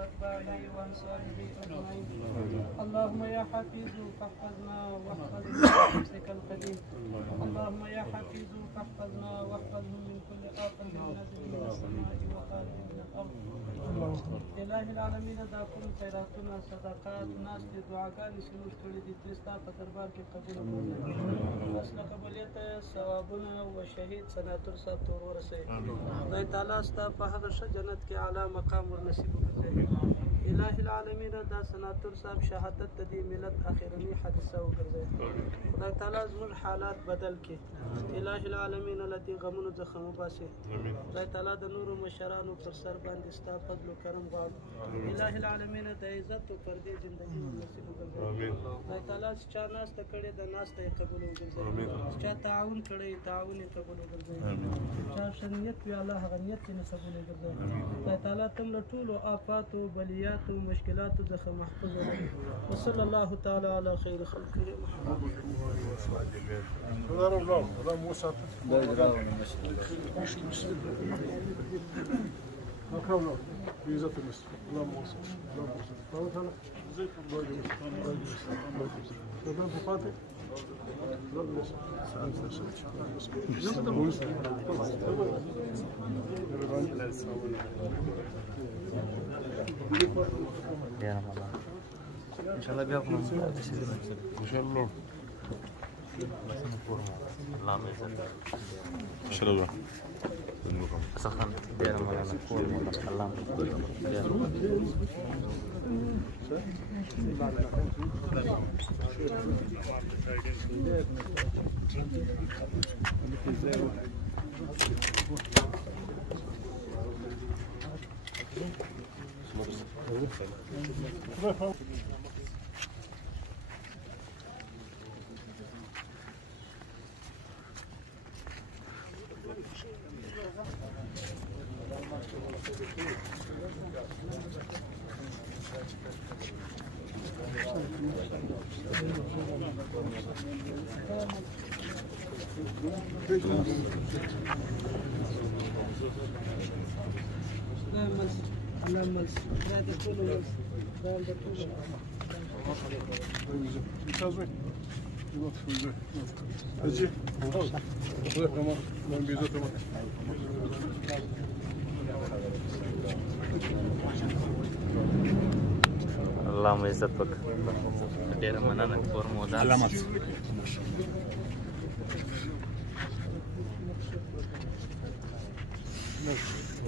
وأتباعه وأنصاره أجمعين. اللهم يا حفيظ فاحفظنا واحفظ بنفسك القديم. اللهم يا حفيظ فاحفظنا واحفظهم من كل آفة نازل من السماء وخارج من الأرض. إله العالمين دا کوم خیراتونه صدقات ناست دعاګانې چې موږ کړي دي دوی ستا په دربار کې قبول کړي. بس له قبولیت ثوابونه و شهید سناتور صاحب ته ورسوي. خدای تعالی ستا په هغه ښه جنت کې اعلی مقام ورنصیب وګرځوي. إله العالمین دا سناتور صاحب شهادت د دې ملت اخرنی حادثه وګرځوي. خدای تعالی زموږ حالات بدل کړي. إله العالمین له دې غمونو څخه وباسي. خدای تعالی د نورو مشرانو پر سر باندې ستا فضل و کرم غواړو. إله العالمین د عزت او پردې ژوندګي ورنصیب وګرځوي. خدای تعالی چې چا ناسته کړې د ناسته یې قبول وګرځوي. چا تعاون کړی تعاون یې قبول وګرځوي. چا ښه نیت وي الله هغه نیت یې قبول وګرځوي. خدای تعالی تم له ټولو آفات او بلیات و مشکلات څخه محفوظ ولري. وصلى الله تعالى على خير خلقه محمد. इंशाल्लाह भी आपको इंशाल्लाह سخن دیر مولانا کور الله الله مو عزت وکړه. ډېره مننه کور مو ودان علامت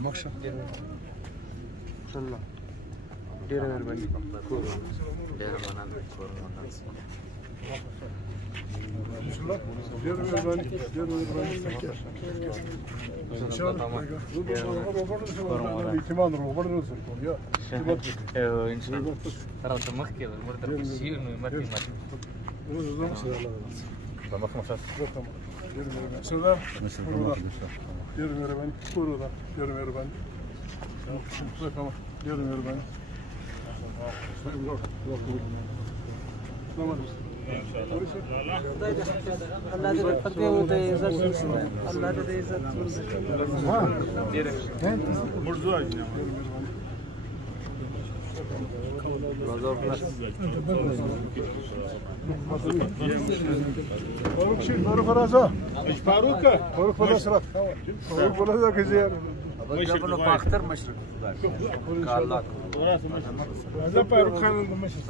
مخشه الله ډېره مهرباني ډېره مننه کور مو ودان ډېره مهرباني اعتماد روغبړ نه سر کوم یا ان شاء الله راته مخکې ورته شي نو متي سردار ډېره مهرباني کور ودا ډېره مهرباني ډېره مهرباني الله دې فتوی او د عزت الله دې عزت مرزوج فاروق شيخ فاروق فرازة ايش فاروق؟ فاروق فرازة فاروق فرازة كزير قبل باختر مشرق الله هذا فاروق خان المشي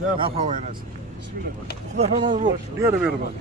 لا فوق يا ناس بسم الله خذ فما نروح دير بيربان